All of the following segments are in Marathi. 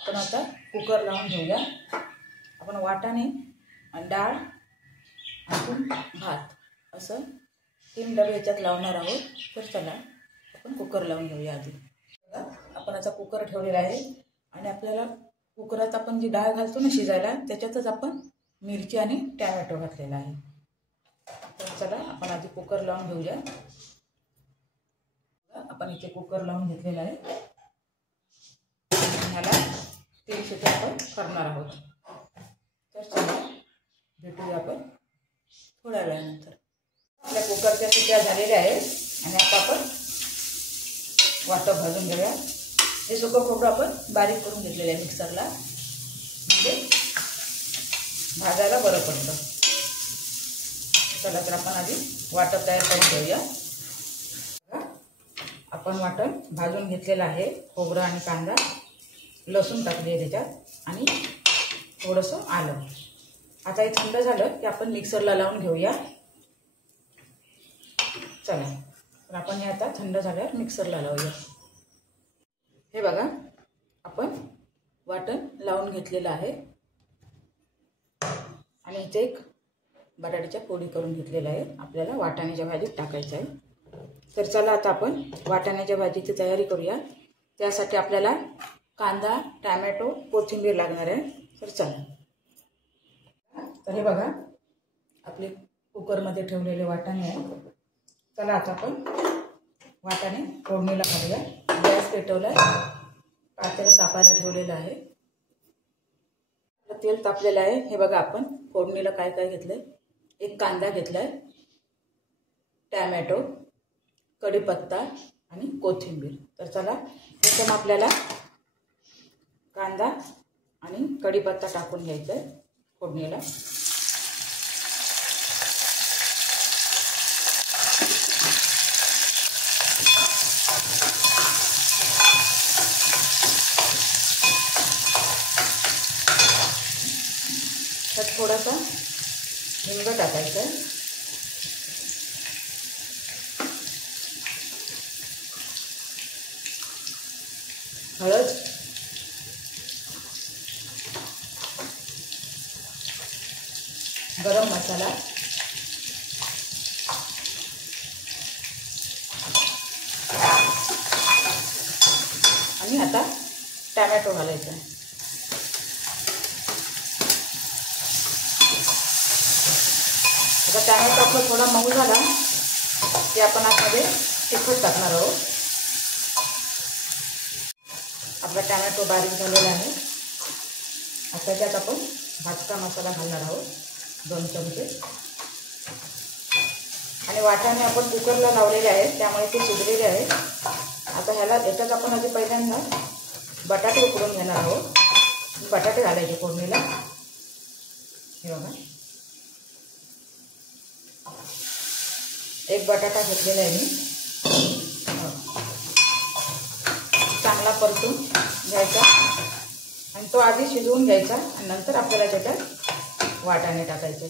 आपण आता कुकर लावून घेऊया। आपण वाटाणे आणि डाळ आणि भात असं 3 डबे याच्यात लावणार आहोत। तर चला आपण कुकर लावून घेऊया। आधी आपण आता कुकर ठेवलेला आहे आणि आपल्याला कुकरात आपण जी डाळ घालतो ना शिजायला, त्याच्यातच आपण मिरची आणि टोमॅटो घातलेला आहे। तर चला आपण आधी कुकर लावून घेऊया। आपण इथे कुकर लावून घेतलेला आहे। ह्याला 3 शिट्ट्या आपण करणार आहोत। तर चला भेटूया आपण थोड्या वेळानंतर। आपल्या कुकरच्या शिट्ट्या झालेल्या आहेत आणि आता आपण वाटप भाजून घेऊया। हे सुकं खोबरं आपण बारीक करून घेतलेलं आहे मिक्सरला, म्हणजे भाजायला बरं पडतं। चला तर आपण आधी वाटप तयार करून घेऊया। आपण वाटण भाजून घेतलेलं आहे। खोबरं आणि कांदा, लसूण टाकले त्याच्यात आणि थोडंसं आलं। आता हे थंड झालं की आपण मिक्सरला लावून घेऊया। चला तर आपण हे आता थंड झाल्यावर मिक्सरला लावूया। हे बघा आपण वाटण लावून घेतलेलं आहे आणि इथे एक बटाट्याच्या फोडी करून घेतलेल्या आहे। आपल्याला वाटाण्याच्या भाजीत टाकायचं आहे। तर चला आता आपण वाटाण्याच्या भाजीची तयारी करूया। त्यासाठी आपल्याला कांदा, टोमॅटो, कोथिंबीर लागणार आहे। तर चला तर हे बघा आपले कुकरमध्ये ठेवलेले वाटाणे आहे। चला आता आपण वाटाणे फोडणीला घालूया। गॅस पेटवलाय, पातेलं तापायला ठेवलेलं आहे। तेल तापलेलं आहे। हे बघा आपण फोडणीला काय काय घेतलंय। एक कांदा घेतलाय, टोमॅटो, कढीपत्ता आणि कोथिंबीर। तर चला प्रथम आपल्याला कांदा आणि कढीपत्ता टाकून घ्यायचा आहे फोडणीला। त्यात थोडासा हिंग टाकायचा आहे, हळद, गरम मसाला आणि आता टोमॅटो घालायचा आहे। आता टोमॅटो आपला थोडा मऊ झाला की आपण आतमध्ये तिखट टाकणार आहोत। आपला टोमॅटो बारीक झालेला आहे। आता त्यात आपण भाजका मसाला घालणार आहोत 2 चमचे। आणि वाटाणे आपण कुकरला लावलेले आहेत त्यामुळे ते शिजलेले आहेत। आता याच्यात आपण आधी पहिल्यांदा बटाटे उकडून घेणार आहोत। बटाटे घालायचे फोडणीला। हे बघा एक बटाटा घेतलेला आहे मी। चांगला परतून घ्यायचा आणि तो आधी शिजवून घ्यायचा आणि नंतर आपल्याला त्याच्यात वाटाणे टाकायचे।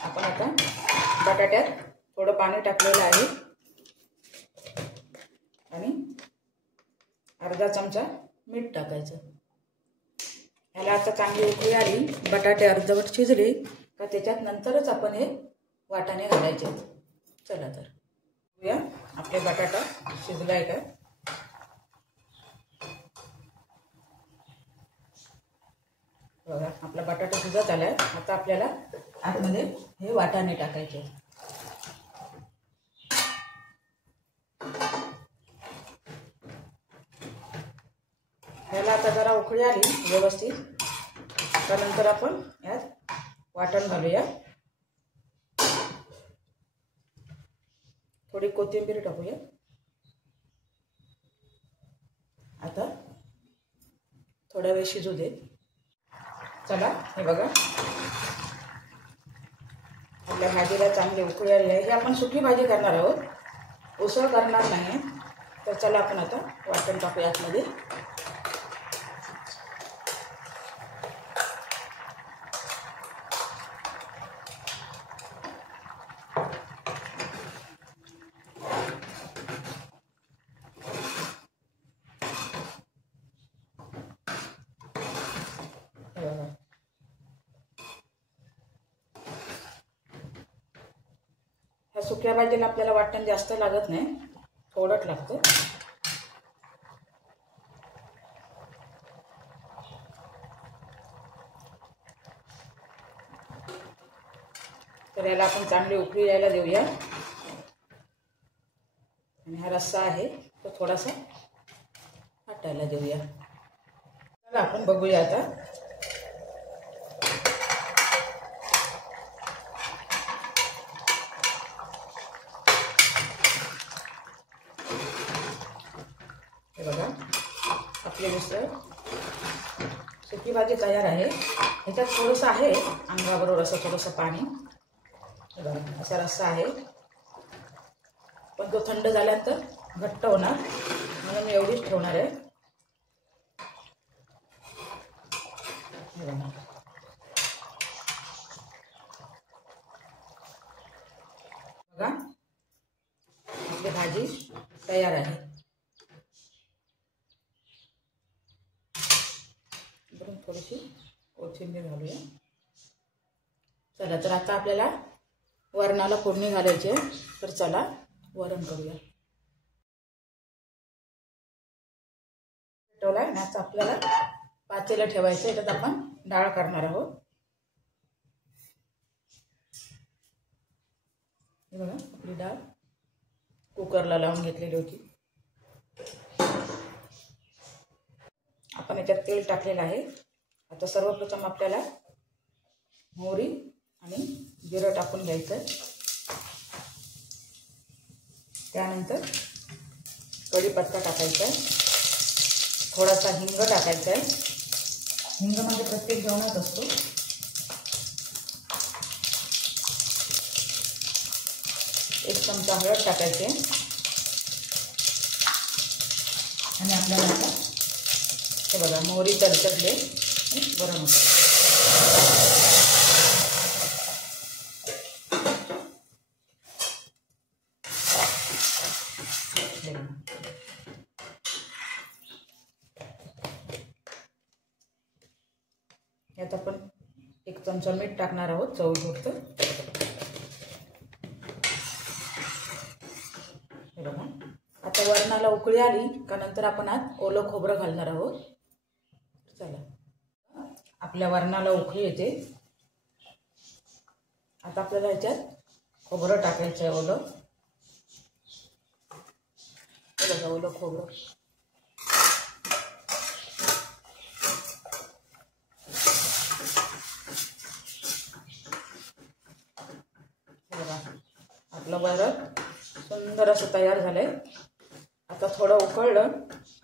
आपण आता बटाट्यात थोडं पाणी टाकलेलं आहे आणि अर्धा चमचा मीठ टाकायचं। याला आता चांगली उकळी आली, बटाटे अर्धवट शिजले का त्याच्यात नंतरच आपण हे वाटाणे घालायचे। चला तर बघूया आपले बटाटा शिजलाय का। बघा आपला बटाटा शिजत आलाय। आता आपल्याला आतमध्ये हे वाटाणे टाकायचे। ह्याला आता जरा उकळी आली व्यवस्थित, त्यानंतर आपण यात वाटण घालूया। थोडी कोथिंबीर टाकूया। आता थोडा वेळ शिजू दे। चला हे बघा आपल्या भाजीला चांगली उकळी आली आहे। हे आपण सुकी भाजी करणार आहोत, उसळ करणार नाही। तर चला आपण आता वाटण टाकूया आतमध्ये। ह्या सुक्या भाजीला आपल्याला वाटण जास्त लागत नाही, थोडंच लागतं. तर याला आपण चांगली उकळी यायला देऊया. आणि हा रस्सा आहे तो थोडासा हटायला देऊया. चला आपण बघूया आता. हे बघा, आपली मिसळ सुकी भाजी तयार आहे. ह्याच्यात थोडंसं आहे अंगाबरोबर असं थोडंसं पाणी. हे बघा, असा रस्सा आहे, पण तो थंड झाल्यानंतर घट्ट होणार, म्हणून मी एवढीच ठेवणार आहे. बघा, आपली भाजी तयार आहे. बरं, थोडीशी कोथिंबीर घालूया. चला, तर आता आपल्याला वरणाला फोडणी घालायची आहे. तर चला वरण करूया. ठेवला आहे ना, आता आपल्याला पातेलं ठेवायचं. याच्यात आपण डाळ करणार आहोत. हे बघा, आपली डाळ कुकरला लावून घेतलेली होती. आपण याच्यात तेल टाकलेलं आहे. आता सर्वप्रथम आपल्याला मोहरी आणि जिरं टाकून घ्यायचं. त्यानंतर कढीपत्ता टाकायचा आहे, थोडासा हिंग टाकायचा आहे. हिंग म्हणजे प्रत्येक जेवणात असतो. एक चमचा हळद टाकायचे. आणि आपल्याला आता हे बघा, मोहरी तडतडले गरम होतं. यात आपण एक चमचा मीठ टाकणार आहोत चवीपुरतं. हे बघा, आता वरणाला उकळी आली का नंतर आपण आत ओलं खोबरं घालणार आहोत. चला, आपल्या वरणाला उकळी येते. आता आपल्याला ह्याच्यात खोबरं टाकायचं आहे, ओलं. हे बघा, ओलं खोबरं. आपलं वरण सुंदर असं तयार झालंय. आता थोडं उकळलं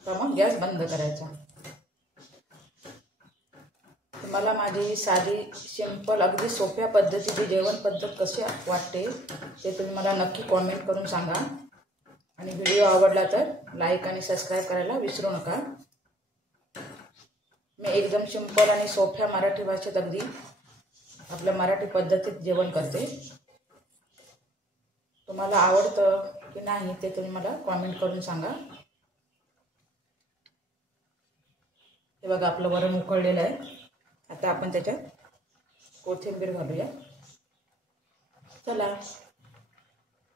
तर मग गॅस बंद करायचा. तुम्हाला माझी साधी सिंपल अगदी सोप्या पद्धतीची जेवण पद्धत कशी वाटते ते तुम्ही मला नक्की कॉमेंट करून सांगा. आणि व्हिडिओ आवडला तर लाईक आणि सबस्क्राईब करायला विसरू नका. मी एकदम सिंपल आणि सोप्या मराठी भाषेत अगदी आपल्या मराठी पद्धतीत जेवण करते. तुम्हाला आवडतं की नाही ते तुम्ही मला कॉमेंट करून सांगा. हे बघा, आपलं वरण उकळलेलं आहे. आता आपण त्याच्यात कोथिंबीर घालूया. चला,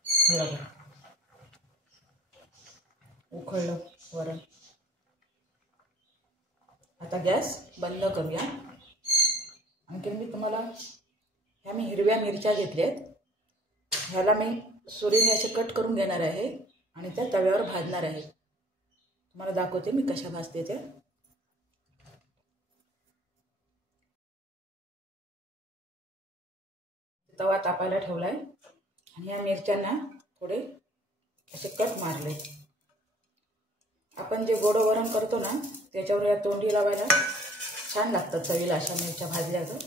हे बघा, उकळलं वरण. आता गॅस बंद करूया. आणखी मी तुम्हाला ह्या मी हिरव्या मिरच्या घेतल्यात. ह्याला मी सुरीने असे कट करून घेणार आहे आणि त्या तव्यावर भाजणार आहे. तुम्हाला दाखवते मी कशा भाजते त्या. तवा तापायला ठेवलाय आणि या मिरच्यांना थोडे असे कट मारले. आपण जे गोड वरण करतो ना त्याच्यावर या तोंडी लावायला छान लागतात चवीला अशा मिरच्या भाजल्या तर.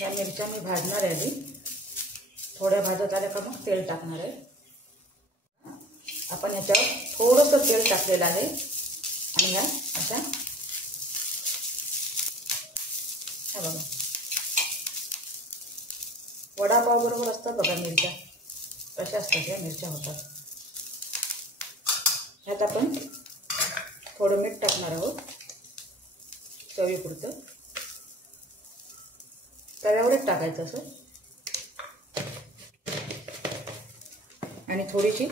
या मिरच्या मी भाजणार आहे आधी. थोड्या भाजत आल्या का मग तेल टाकणार आहे. आपण याच्यावर थोडंसं तेल टाकलेलं आहे आणि ह्या अशा हे बघा वडापाव बरोबर असतात बघा मिरच्या, कशा असतात या मिरच्या होतात. ह्यात आपण थोडं मीठ टाकणार आहोत चवीपुरतं. तव्यावरच टाकायचं असं. आणि थोडीशी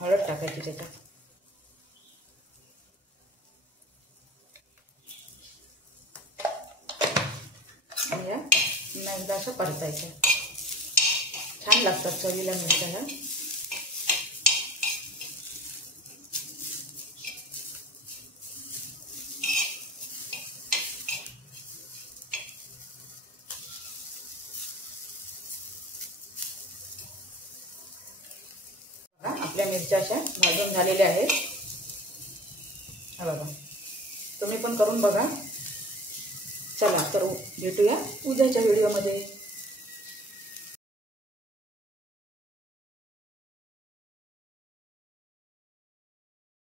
हळद टाकायची त्याच्यात. आणि या एकदा असं परतायचं. छान लागतात चवीला मिरच्या ह्या. आपल्या मिरच्या अशा भाजून झालेल्या आहेत. हा बघा, तुम्ही पण करून बघा. चला तर भेटूया उद्याच्या व्हिडिओमध्ये.